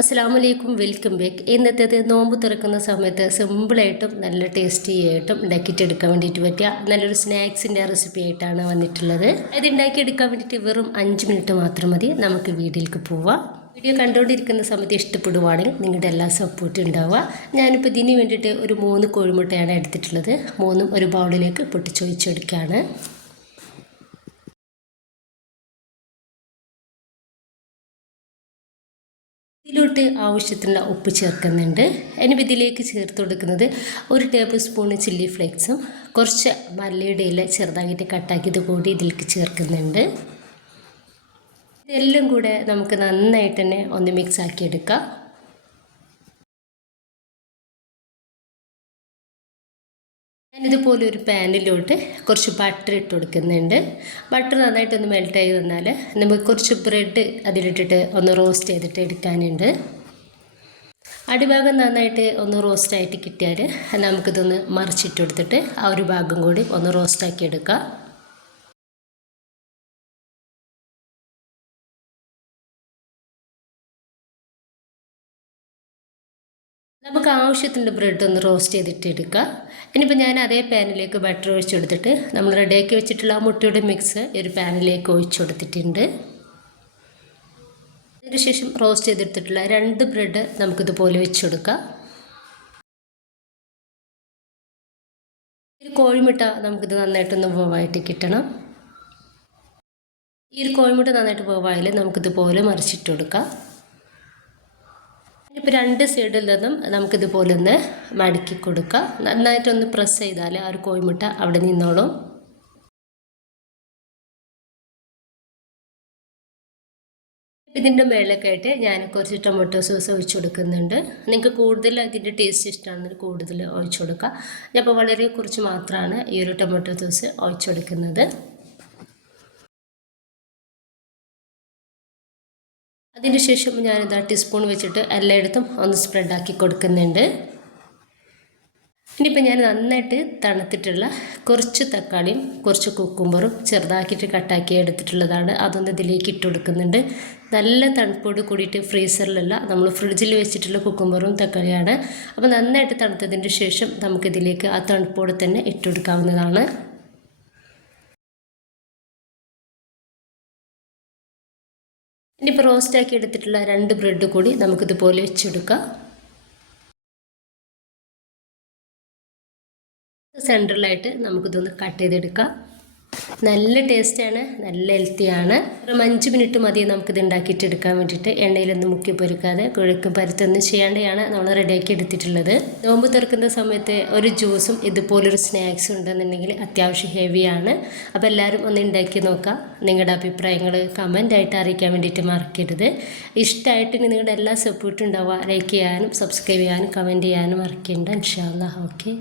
അസ്സലാമലൈക്കും, welcome back. ഇന്നത്തേത് നോമ്പ് തുറക്കുന്ന സമയത്ത് സിമ്പിളായിട്ടും നല്ല ടേസ്റ്റി ആയിട്ടും ഉണ്ടാക്കിയിട്ടെടുക്കാൻ വേണ്ടിയിട്ട് പറ്റിയ നല്ലൊരു സ്നാക്സിൻ്റെ റെസിപ്പി ആയിട്ടാണ് വന്നിട്ടുള്ളത്. ഇത് ഉണ്ടാക്കിയെടുക്കാൻ വേണ്ടിയിട്ട് വെറും 5 മിനിറ്റ് മാത്രം മതി. നമുക്ക് വീഡിയോയിലേക്ക് പോവാം. വീഡിയോ കണ്ടുകൊണ്ടിരിക്കുന്ന സമയത്ത് ഇഷ്ടപ്പെടുവാണെങ്കിൽ നിങ്ങളുടെ എല്ലാ സപ്പോർട്ടും ഉണ്ടാവുക. ഞാനിപ്പോൾ ഇതിന് വേണ്ടിയിട്ട് ഒരു 3 കോഴിമുട്ടയാണ് എടുത്തിട്ടുള്ളത്. 3 ഒരു ബൗളിലേക്ക് പൊട്ടിച്ചൊഴിച്ചെടുക്കുകയാണ്. ഇതിലോട്ട് ആവശ്യത്തിനുള്ള ഉപ്പ് ചേർക്കുന്നുണ്ട്. ഇനി ഇതിലേക്ക് ചേർത്ത് കൊടുക്കുന്നത് 1 ടേബിൾ സ്പൂൺ ചില്ലി ഫ്ലേക്സും കുറച്ച് മല്ലിയുടെ ഇല ചെറുതായിട്ട് കട്ടാക്കിയത് കൂടി ഇതിലേക്ക് ചേർക്കുന്നുണ്ട്. ഇതെല്ലാം കൂടെ നമുക്ക് നന്നായിട്ട് തന്നെ ഒന്ന് മിക്സ് ആക്കി എടുക്കാം. ഞാനിതുപോലെ ഒരു പാനിലോട്ട് കുറച്ച് ബട്ടർ ഇട്ട് കൊടുക്കുന്നുണ്ട്. ബട്ടർ നന്നായിട്ടൊന്ന് മെൽറ്റായി വന്നാൽ നമുക്ക് കുറച്ച് ബ്രെഡ് അതിലിട്ടിട്ട് ഒന്ന് റോസ്റ്റ് ചെയ്തിട്ട് എടുക്കാനുണ്ട്. അടിഭാഗം നന്നായിട്ട് ഒന്ന് റോസ്റ്റായിട്ട് കിട്ടിയാൽ നമുക്കിതൊന്ന് മറിച്ചിട്ട് കൊടുത്തിട്ട് ആ ഒരു ഭാഗം കൂടി ഒന്ന് റോസ്റ്റാക്കി എടുക്കാം. നമുക്ക് ആവശ്യത്തിൻ്റെ ബ്രെഡ് ഒന്ന് റോസ്റ്റ് ചെയ്തിട്ട് എടുക്കുക. ഇനിയിപ്പോൾ ഞാൻ അതേ പാനിലേക്ക് ബട്ടർ ഒഴിച്ചു കൊടുത്തിട്ട് നമ്മൾ റെഡിയാക്കി വെച്ചിട്ടുള്ള ആ മുട്ടയുടെ മിക്സ് ഒരു പാനിലേക്ക് ഒഴിച്ചു കൊടുത്തിട്ടുണ്ട്. അതിനുശേഷം റോസ്റ്റ് ചെയ്തെടുത്തിട്ടുള്ള 2 ബ്രെഡ് നമുക്കിതുപോലെ വെച്ച് കൊടുക്കാം. ഒരു കോഴിമുട്ട നമുക്കിത് നന്നായിട്ടൊന്ന് വേവായിട്ട് കിട്ടണം. ഈ ഒരു കോഴിമുട്ട നന്നായിട്ട് വേവായാൽ നമുക്കിതുപോലെ മറിച്ചിട്ട് കൊടുക്കാം. ഇപ്പോൾ 2 സൈഡിൽ നിന്നും നമുക്കിതുപോലെ ഒന്ന് മടക്കി കൊടുക്കാം. നന്നായിട്ടൊന്ന് പ്രസ് ചെയ്താൽ ആ ഒരു കോഴിമുട്ട അവിടെ നിന്നോളും. ഇതിൻ്റെ മേളൊക്കെ ആയിട്ട് ഞാൻ കുറച്ച് ടൊമാറ്റോ സോസ് ഒഴിച്ചു കൊടുക്കുന്നുണ്ട്. നിങ്ങൾക്ക് കൂടുതൽ ഇതിൻ്റെ ടേസ്റ്റ് ഇഷ്ടമാണെങ്കിൽ കൂടുതൽ ഒഴിച്ചു കൊടുക്കുക. ഞാൻ ഇപ്പോൾ വളരെ കുറച്ച് മാത്രമാണ് ഈ ഒരു ടൊമാറ്റോ സോസ് ഒഴിച്ചു കൊടുക്കുന്നത്. അതിന് ശേഷം ഞാനിതാ ടീസ്പൂൺ വെച്ചിട്ട് എല്ലായിടത്തും ഒന്ന് സ്പ്രെഡാക്കി കൊടുക്കുന്നുണ്ട്. ഇനിയിപ്പോൾ ഞാൻ നന്നായിട്ട് തണുത്തിട്ടുള്ള കുറച്ച് തക്കാളിയും കുറച്ച് കുക്കുംബറും ചെറുതാക്കിയിട്ട് കട്ടാക്കി എടുത്തിട്ടുള്ളതാണ്. അതൊന്ന് ഇതിലേക്ക് ഇട്ട് കൊടുക്കുന്നുണ്ട്. നല്ല തണുപ്പോട് കൂടിയിട്ട് ഫ്രീസറിലല്ല, നമ്മൾ ഫ്രിഡ്ജിൽ വെച്ചിട്ടുള്ള കുക്കുംബറും തക്കാളിയാണ്. അപ്പോൾ നന്നായിട്ട് തണുത്തതിന് ശേഷം നമുക്കിതിലേക്ക് ആ തണുപ്പോടെ തന്നെ ഇട്ട് കൊടുക്കാവുന്നതാണ്. ഇനിയിപ്പോൾ റോസ്റ്റാക്കി എടുത്തിട്ടുള്ള 2 ബ്രെഡ് കൂടി നമുക്കിതുപോലെ വെച്ചെടുക്കാം. സെൻറ്ററിലായിട്ട് നമുക്കിതൊന്ന് കട്ട് ചെയ്തെടുക്കാം. നല്ല ടേസ്റ്റാണ്, നല്ല ഹെൽത്തിയാണ്. ഒരു 5 മിനിറ്റ് മതി നമുക്കിത് ഉണ്ടാക്കിയിട്ട് എടുക്കാൻ വേണ്ടിയിട്ട്. എണ്ണയിലൊന്നും മുക്കി പൊരിക്കാതെ കുഴക്കും പരുത്തൊന്നും ചെയ്യാതെയാണ് നമ്മൾ റെഡിയാക്കി എടുത്തിട്ടുള്ളത്. നോമ്പ് തുറക്കുന്ന സമയത്ത് ഒരു ജ്യൂസും ഇതുപോലൊരു സ്നാക്സും ഉണ്ടെന്നുണ്ടെങ്കിൽ അത്യാവശ്യം ഹെവിയാണ്. അപ്പോൾ എല്ലാവരും ഒന്ന് ഉണ്ടാക്കി നോക്കാം. നിങ്ങളുടെ അഭിപ്രായങ്ങൾ കമൻ്റായിട്ട് അറിയിക്കാൻ വേണ്ടിയിട്ട് മറക്കരുത്. ഇഷ്ടമായിട്ട് നിങ്ങളുടെ എല്ലാ സപ്പോർട്ടും ഉണ്ടാവുക. ലൈക്ക് ചെയ്യാനും സബ്സ്ക്രൈബ് ചെയ്യാനും കമൻറ്റ് ചെയ്യാനും മറക്കണ്ട. ഇൻഷാ അല്ലാഹ്. ഓക്കെ.